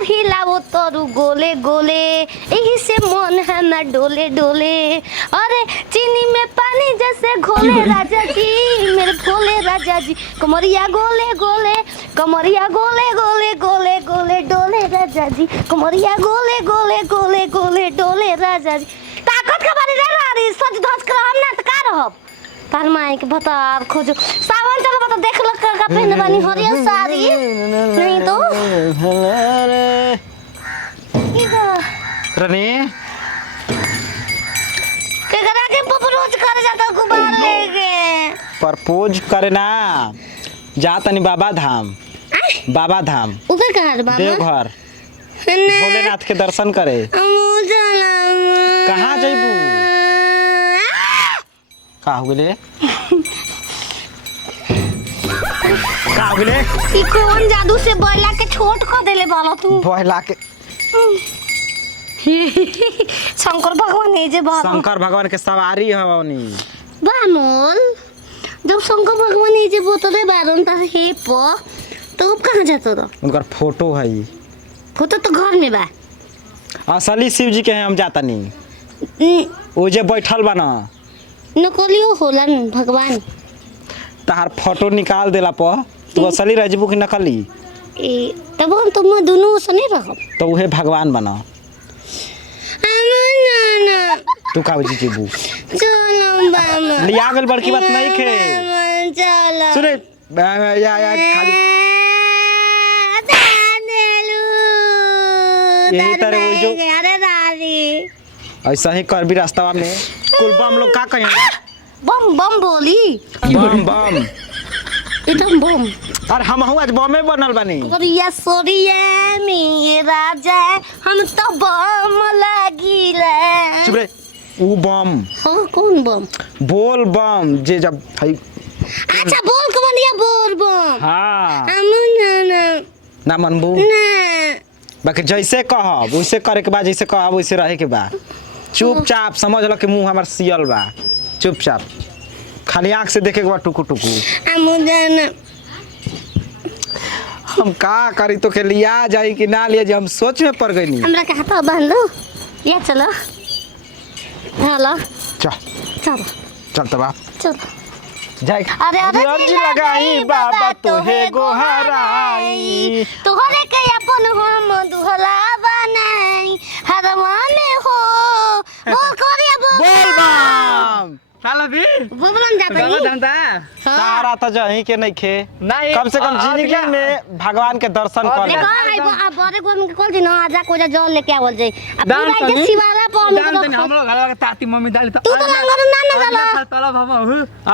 कमर हिलाओ तोरू गोले गोले यही से मन है ना डोले डोले। अरे चीनी में पानी जैसे घोले राजा जी मेरे भोले राजा जी कमरिया गोले गोले कमरिया गोले गोले गोले गोले डोले राजा जी कमरिया गोले गोले गोले गोले डोले राजा जी। ताकत का बारी रे रानी सच धज कर हम ना त का रहब तार माई के बता खोजो सावन चलो बता देख लो का पहन बानी हरियर साड़ी नहीं तो की रानी के करा के प्रपोज करे जाता गुब्बारे के प्रपोज करे ना जा तनी बाबा धाम उधर कहाँ है बाबा देवघर भोलेनाथ के दर्शन करे। कहाँ जइबू का हो गेले का हो गेले ई कौन जादू से बैला के छोट कर देले बाला तू बहला के शंकर भगवान है जे बाबा शंकर भगवान के सवारी हवनी बामोल जब शंकर भगवान है जे बोतले बारन ता हे प तो अब कहाँ जातो रो उनकर फोटो है फोटो तो घर में बा असली शिव जी के हैं हम जाता नहीं ओ जे बैठल बा ना नकलियो होलन भगवान तार फोटो निकाल देला प तू असली रजबू की नकली ए तब हम तुम दोनों सने रखब तो उहे भगवान बना ना तू का बुझी जेबू चलो बाबा लिया गल बड़की बात नहीं खे चलो सुने या खाली यही तरह वो जो अरे दादी ऐसा ही कर भी रास्ता में कुल बम लोग का कहेंगे बम बम बोली बम बम एकदम बम और हम आज बमे बनल बानी सोरिया मेरा जाए हम तो बम लागिले चुप रे ऊ बम हां कौन बम बोल बम जे जब भाई अच्छा बोल के बनिया बोल बम हां हम ना मनबू ना बाकी जैसे कहब वैसे करे के बा जैसे कहब वैसे रहे के बा चुपचाप समझ लो कि मुंह हमार सियल बा चुपचाप खाली आंख से देखे के बा टुकु टुकु हम का करी तो के लिया जाई कि ना लिया जाई हम सोच में पड़ गई हमरा के हाथ बांध लो या चलो हेलो चल चलो चल तबा चलो जाए अरे अरे अर्जी लगाई बाबा तोहे गोहराई तोहरे के अपन हम दुहला बनाई हरवा में हो बोल कोरिया बोल बम साला भी बोलन जाता ही जानता तारा तो जही के नहीं खे नहीं कम से कम जिंदगी में भगवान के दर्शन कर ले देखो आई बड़े गोल में कॉल दी ना आजा कोजा जल लेके आवल जाई अब दान पूरा के शिवाला पर जानते हम लोग घरवा के ताती मम्मी डाली तू तो लंगर ना ना गला तला बाबा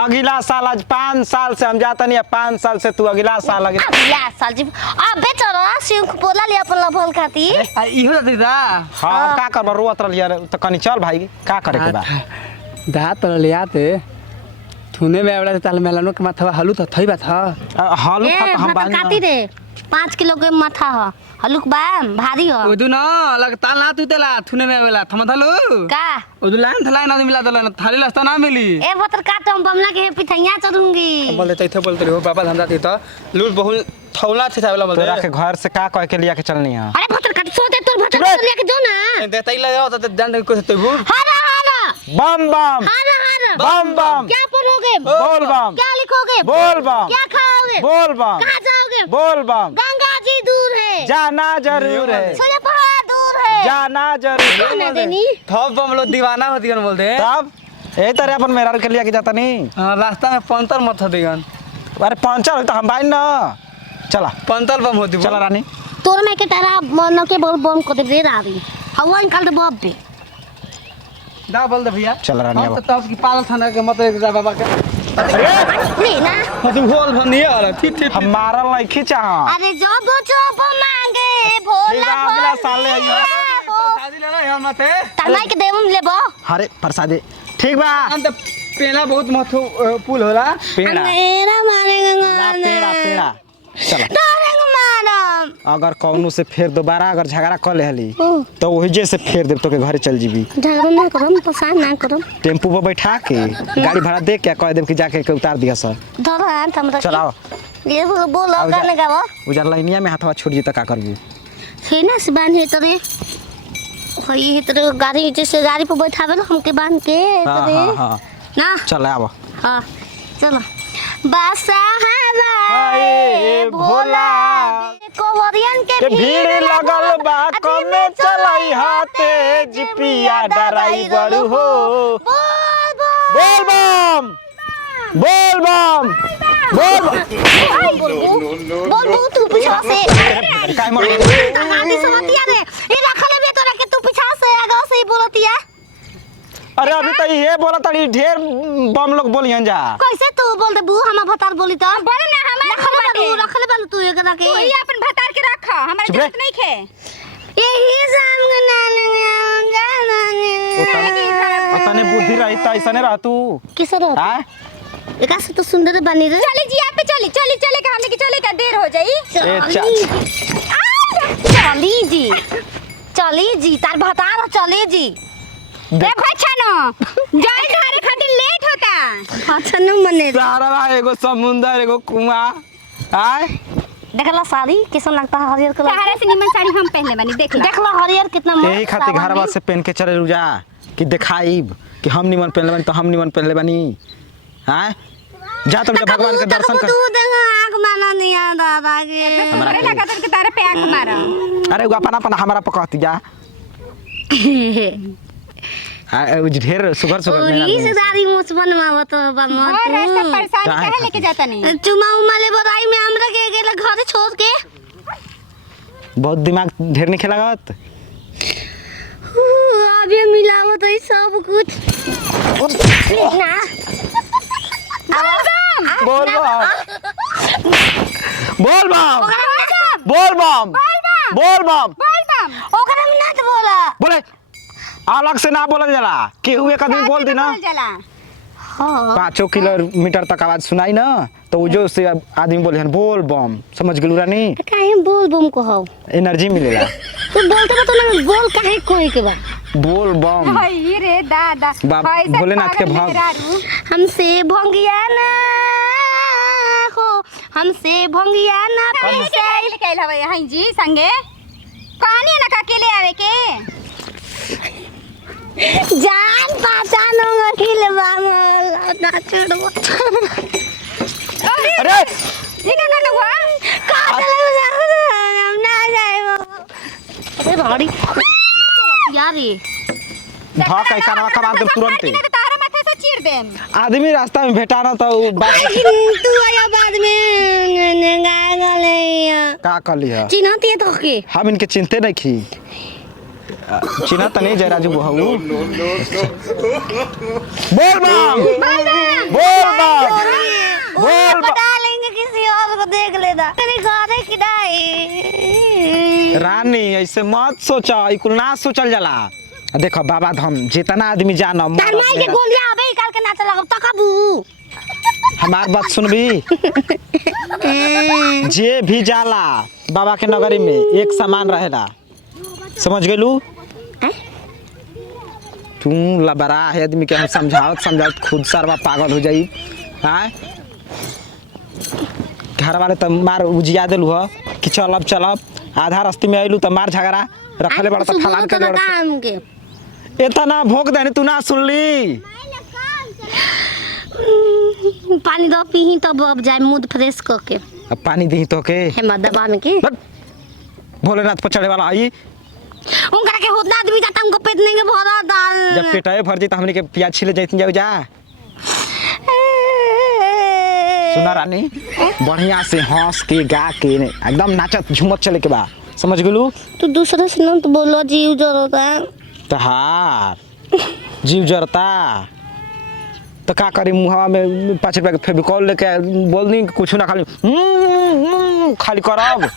अगला साल आज 5 साल से हम जाता नहीं 5 साल से तू अगला साल अगला साल जी अब बेचरा सिंह बोला ले अपन लभल खाती इहो दीदा हां का करब रोत रहल यार तो कनी चल भाई का करे के बा दा तो ले आते थुने में आवला ताल मेलानो के माथा हलू तो थई बात ह हालू ए हम हम काटी रे 5 किलो के माथा ह हलुक बा भारी ह ओदु न लग ताल ना तू तेला थुने में आवेला थम थलू का ओदु लाइन थलाई ना मिला दला थाली रास्ता ना मिली ए बतर काट हम बमला के पिठैया चढ़ूंगी बोले तैथे बोलते हो बाबा धंधा थी तो लूट बहुल थौला थी थावेला बोलते तोरा के घर से का कह के लिया के चलनी है अरे बतर काट सो दे तोर भटर लेके जो ना दे तई लगाओ तो जान दे को तो हरा हरा बम बम हरा हरा बम बम क्या पढ़ोगे बोल बम क्या लिखोगे बोल बम क्या खाओगे बोल बम कहाँ जाओगे बोल बम गंगा जी दूर है जाना जरूर है सोया पहाड़ दूर है जाना जरूर ना देनी थप बम लोग दीवाना होती है बोलते तब यही तरह अपन मेरा के लिया के जाता नहीं रास्ता में पंतर मत हो दिगन अरे पंचर तो हम बाइन ना चला पंतर बम होती चला रानी तोर में के तारा मन के बोल बम को दे रावी हवा निकाल दे बब पे दा बोल दे भैया चल रानी अब तो तब की पाल थाना के मत जा बाबा के ले ना मतलब बोल भनिए और ठीक ठीक हम मारल नहीं खींचा अरे जब जब मांगे भोला अगला साल ले आइयो शादी लेना है मत है तनाई के देवम लेबो अरे प्रसादी ठीक बा हम तो पेला बहुत मथु पुल होला पेड़ा मेरा मारेगा ना पेड़ा पेड़ा चला तारेंग मारम अगर कौनो से फिर दोबारा अगर झगड़ा कर लेहली तो वही जैसे फेर देब तो के घर चल जीबी झगड़ा ना करम परेशान ना करम टेम्पू पर बैठा के गाड़ी भाड़ा दे के कह देब कि जाके के उतार दिया सर धरो हाथ हमरा चलाओ ये बोलो गाना गाओ उजर लाइनिया में हाथवा छूट जी त का करबू है ना से बांध है तरे हई है तरे गाड़ी जैसे गाड़ी पे बैठावे ना हमके बांध के हाँ तरे हाँ हाँ ना चल आवा हाँ चलो बासा हाय भोला कोवरियन के भीड़ लगल बा कमे चलाई हाथे जिपिया ड्राइवर हो बोल बम बोल बम बोल तू पीछे से काय मर कहानी समझतिया रे ये रखले बे तोरा के तू पीछे से आगे से ही बोलतिया अरे अभी तो ये बोला तड़ी ढेर बम लोग बोलियन जा कैसे तू बोल दे बू हम भतार बोली तो बोल ना हमार रखले बालू तू एकरा के तू ही अपन भतार के रख हमारे चुप रे। जरूरत नहीं खे यही सामने नानी तने बुद्धि रही त ऐसा रह तू किसे रहता हां एका से तो सुंदर बनी रे चली जी आप चली चली चले का हमने की चले का देर हो जाई चली जी तार भतार चली जी रे भछनो जाई घरे खातिर लेट होता अच्छा न मने सारा एगो समुंदर एगो कुआं हां देखला साड़ी कैसा लगता है हरियर कलर सहारा से निमन साड़ी हम पहनले बानी देख ला देखला हरियर कितना यही खातिर घरवा से पहन के चले रुजा कि दिखाईब कि हम निमन पहनले बानी तो हम निमन पहनले बानी हां जा तुम भगवान के दर्शन कर तू देखो आंख माना नहीं आ दादा के हमरा अरे के- लगा तो तारे पे आंख मारा अरे अपना अपना हमारा पकड़ती जा ढेर सुगर सुगर ओही से दाढ़ी मूछ बनवावत बा और रास्ता मत परेशानी काहे काहे लेके जाता नहीं चुमा उमा ले बराई में हमरा के गेला घर छोड़ के बहुत दिमाग ढेर नहीं खेलागत अभी मिलावत है सब कुछ ना बोल बम बोल बम बोल बम बोल बम ओकरा में ना तो बोला बोले अलग से ना बोला जला केहू एक आदमी बोल दी ना चला हां 5 किलोमीटर तक आवाज सुनाई ना तो वो जो से आदमी बोले हन बोल बम समझ गेलू रानी काहे बोल बम को हो एनर्जी मिलेला तू बोलते बा तो ना बोल काहे कोई के बा बोल बम हाय रे दादा बाप भोलेनाथ के भक्त हमसे भंगिया ना हो हमसे भंगिया ना कैसे निकल हवे हां जी संगे कहानी ना का अकेले आवे के जान पहचान होगा खिलवा ना छोड़ो अरे ये का ना हुआ का चले हम ना जाए अरे भाड़ी यार ये धक है कानवा का मार दे तुरंत ना तो तारा माथे से चीर देम आदमी रास्ता में भेटा ना तो बात तू आया बाद में गाएगा ले का कर लिया चिन्हती है तो के हम इनके चिंते नहीं की चिन्ह तो नहीं जयराजू बहू बोल बम बोल बम बोल बम बता लेंगे किसी और को देख लेना तेरे गाने की रानी ऐसे मत सोचा ई कुल ना सोचल जाला देखो बाबा धाम जितना आदमी जाना तार माई के गोलियां अबे काल के नाच लगब तकबू हमार बात सुनबी जे भी जाला बाबा के नगरी में एक समान रहेला समझ गेलू तू लबरा है आदमी के हम समझावत खुद सरवा पागल हो जाई हाँ घर वाले तो मार उजिया दिलू ह कि चलब आधा रास्ते में अइलू तो मार झगड़ा रखले बड़ा तो फलान कर बड़ा काम के इतना भोग देने तू ना सुनली पानी दो पी तब अब जाए मूड फ्रेश करके अब पानी दी तो के हेमा दबा में के बट भोलेनाथ पर चढ़े वाला आई उनका के होतना आदमी जाता हमको पेटने के भरा दाल जब पेटाए भर जी तो हमने के प्याज छिले जैती जाओ जा सुना रानी बढ़िया से हंस के गा के एकदम नाचत झूमत चले के बा समझ गेलू तू दूसरे से ना तो बोलो जीव जरूरत है तहार जीव जरता तो का करी मुहावा में 5 रुपया के फेविकॉल लेके बोल दी कुछ ना खाली खाली करब